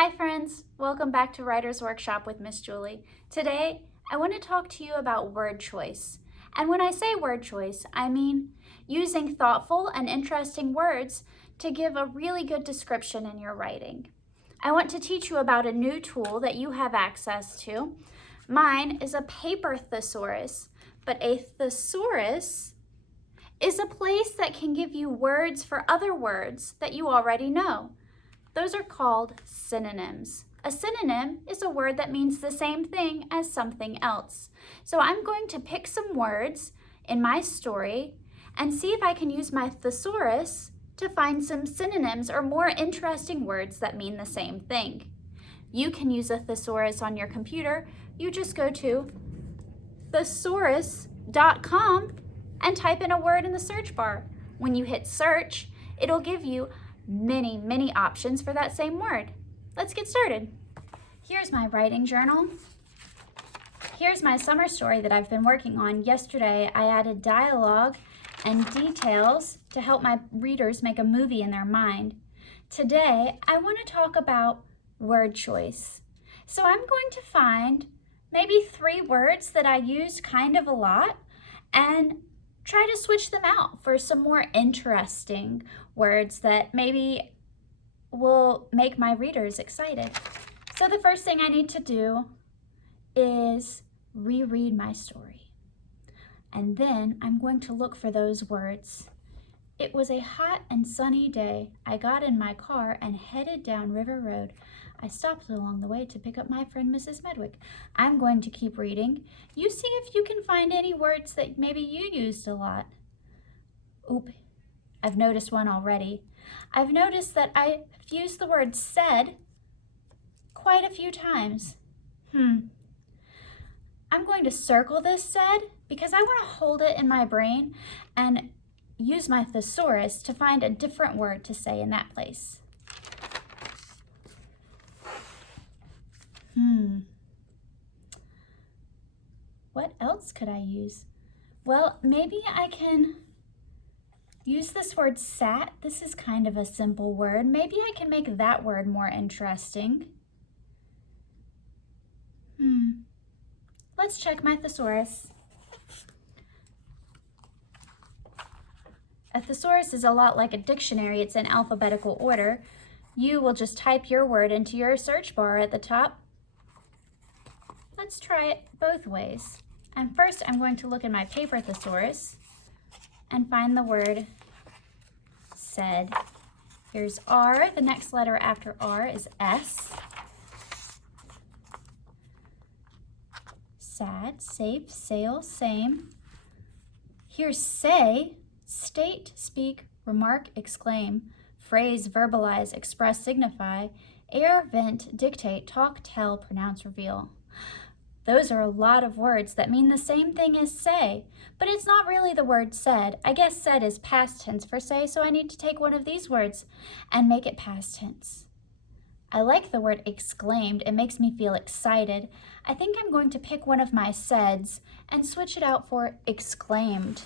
Hi friends, welcome back to Writer's Workshop with Miss Julie. Today, I want to talk to you about word choice. And when I say word choice, I mean using thoughtful and interesting words to give a really good description in your writing. I want to teach you about a new tool that you have access to. Mine is a paper thesaurus, but a thesaurus is a place that can give you words for other words that you already know. Those are called synonyms. A synonym is a word that means the same thing as something else. So I'm going to pick some words in my story and see if I can use my thesaurus to find some synonyms or more interesting words that mean the same thing. You can use a thesaurus on your computer. You just go to thesaurus.com and type in a word in the search bar. When you hit search, it'll give you many options for that same word. Let's get started. Here's my writing journal. Here's my summer story that I've been working on. Yesterday, I added dialogue and details to help my readers make a movie in their mind. Today, I want to talk about word choice. So I'm going to find maybe 3 words that I use kind of a lot and try to switch them out for some more interesting words that maybe will make my readers excited. So the first thing I need to do is reread my story. And then I'm going to look for those words. It was a hot and sunny day. I got in my car and headed down River Road. I stopped along the way to pick up my friend Mrs. Medwick. I'm going to keep reading. You see if you can find any words that maybe you used a lot. Oop, I've noticed one already. I've noticed that I've used the word said quite a few times. I'm going to circle this said because I want to hold it in my brain and use my thesaurus to find a different word to say in that place. What else could I use? Well, maybe I can use this word sat. This is kind of a simple word. Maybe I can make that word more interesting. Let's check my thesaurus. A thesaurus is a lot like a dictionary. It's in alphabetical order. You will just type your word into your search bar at the top. Let's try it both ways. And first, I'm going to look in my paper thesaurus and find the word said. Here's R. The next letter after R is S. Sad, safe, sail, same. Here's say, state, speak, remark, exclaim, phrase, verbalize, express, signify, air, vent, dictate, talk, tell, pronounce, reveal. Those are a lot of words that mean the same thing as say, but it's not really the word said. I guess said is past tense for say, so I need to take one of these words and make it past tense. I like the word exclaimed. It makes me feel excited. I think I'm going to pick one of my saids and switch it out for exclaimed.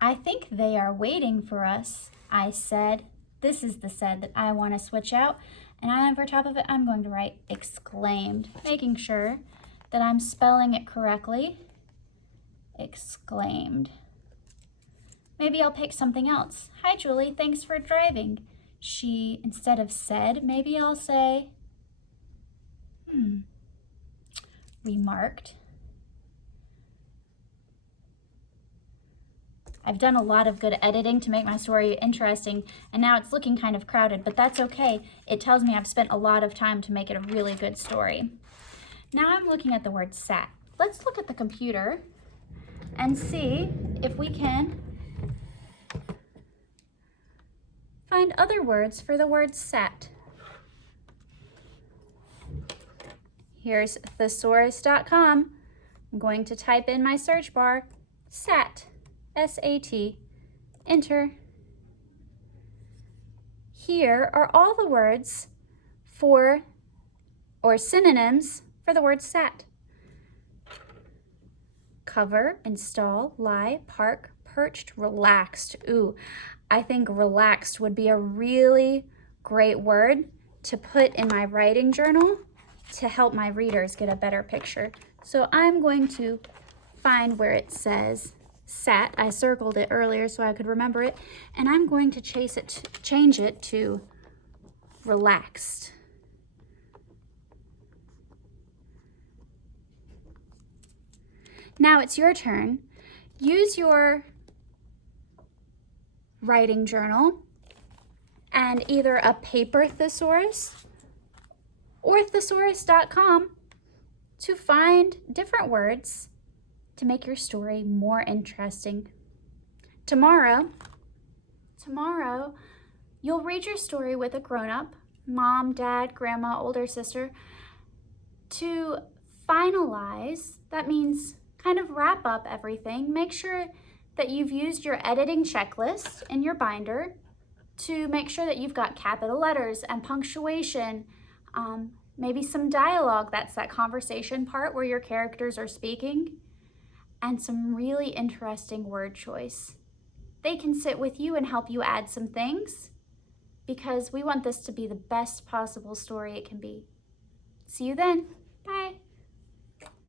I think they are waiting for us, I said. This is the said that I want to switch out, and over top of it, I'm going to write exclaimed, making sure that I'm spelling it correctly. Exclaimed. Maybe I'll pick something else. Hi, Julie, thanks for driving. She, instead of said, maybe I'll say, remarked. I've done a lot of good editing to make my story interesting, and now it's looking kind of crowded, but that's okay. It tells me I've spent a lot of time to make it a really good story. Now I'm looking at the word sat. Let's look at the computer and see if we can find other words for the word sat. Here's thesaurus.com. I'm going to type in my search bar, sat. S-A-T, enter. Here are all the words for, or synonyms for the word sat. Cover, install, lie, park, perched, relaxed. Ooh, I think relaxed would be a really great word to put in my writing journal to help my readers get a better picture. So I'm going to find where it says sat. I circled it earlier so I could remember it, and I'm going to change it to relaxed. Now it's your turn. Use your writing journal and either a paper thesaurus or thesaurus.com to find different words to make your story more interesting. Tomorrow, you'll read your story with a grown-up, mom, dad, grandma, older sister, to finalize. That means kind of wrap up everything. Make sure that you've used your editing checklist in your binder to make sure that you've got capital letters and punctuation, maybe some dialogue, that's that conversation part where your characters are speaking, and some really interesting word choice. They can sit with you and help you add some things because we want this to be the best possible story it can be. See you then. Bye.